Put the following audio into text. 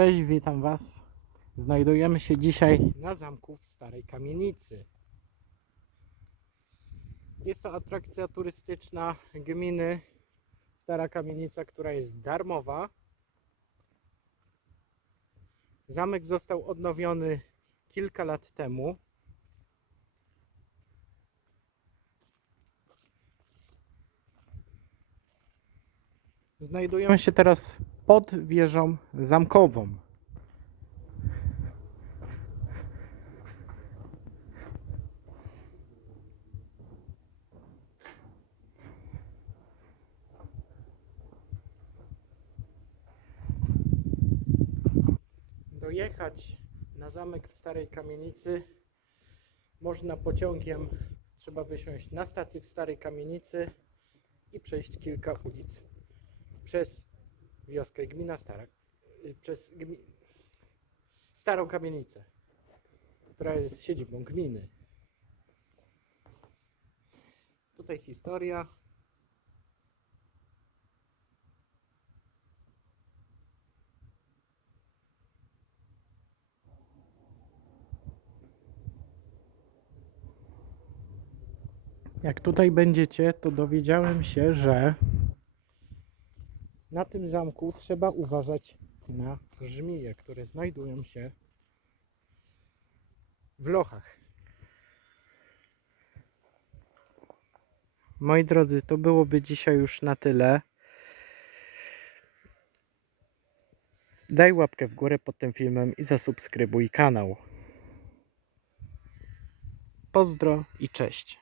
Cześć, witam Was. Znajdujemy się dzisiaj na zamku w Starej Kamienicy. Jest to atrakcja turystyczna gminy Stara Kamienica, która jest darmowa. Zamek został odnowiony kilka lat temu. Znajdujemy się teraz pod wieżą zamkową. Dojechać na zamek w Starej Kamienicy można pociągiem. Trzeba wysiąść na stacji w Starej Kamienicy i przejść kilka ulic przez wioskę gmina Stara, y, przez gmi, Starą Kamienicę, która jest siedzibą gminy. Tutaj historia. Jak tutaj będziecie, to dowiedziałem się, że na tym zamku trzeba uważać na żmije, które znajdują się w lochach. Moi drodzy, to byłoby dzisiaj już na tyle. Daj łapkę w górę pod tym filmem i zasubskrybuj kanał. Pozdro i cześć.